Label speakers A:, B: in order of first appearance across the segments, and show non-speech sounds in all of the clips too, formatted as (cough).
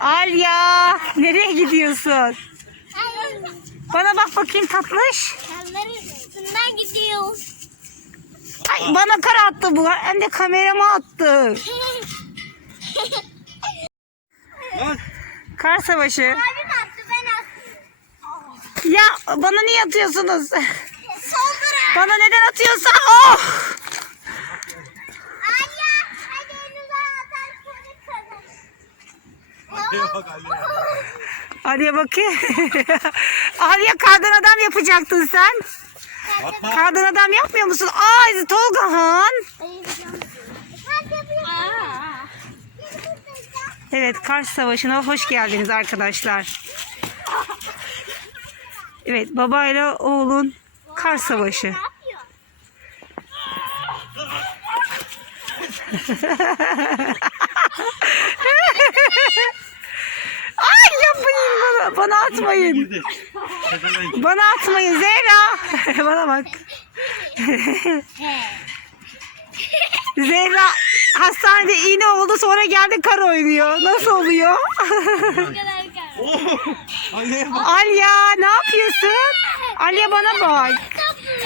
A: Alya nereye gidiyorsun? Bana bak bakayım tatlış.
B: Karların üstünden gidiyor.
A: Ay bana kar attı bu. Hem de kamerama attı.
C: Lan
A: Kar savaşı.
B: Abim attı ben attım.
A: Ya bana niye atıyorsunuz?
B: Soldura.
A: Bana neden atıyorsan? Oh!
C: Aliye bak Aliye.
A: Aliye bakayım. (laughs) Aliye kardan adam yapacaktın sen.
C: Atma.
A: Kardan adam yapmıyor musun? Ay Tolga Han. Evet kar savaşına hoş geldiniz arkadaşlar. Evet babayla oğlun kar savaşı. (laughs)
B: Ne yapıyor?
A: Ay yapmayın bana, atmayın. Bana atmayın Zehra. (laughs) bana bak. (laughs) Zehra hastanede iğne oldu sonra geldi kar oynuyor. Nasıl oluyor? (laughs) Alya ne yapıyorsun? Alya bana bak.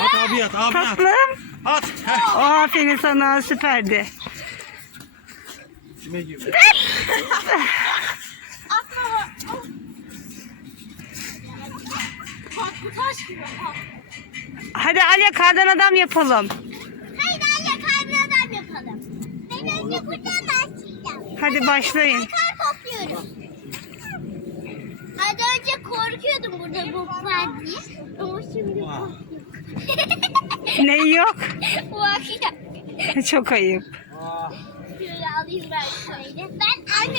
C: At abi at abi at.
A: Tatlım.
C: At. Heh.
A: Aferin sana süperdi.
C: Kime
B: Taş gibi.
A: Hadi Alya kardan adam yapalım.
B: Haydi Alya karnı adam yapalım. Ben önce buradan başlayacağım.
A: Hadi başlayın.
B: Kar topluyoruz. Hadi önce korkuyordum burada bu var diye. Ama şimdi korkuyorum.
A: Ne yok? (laughs) Çok ayıp.
B: Şöyle alayım ben şöyle. Ben anne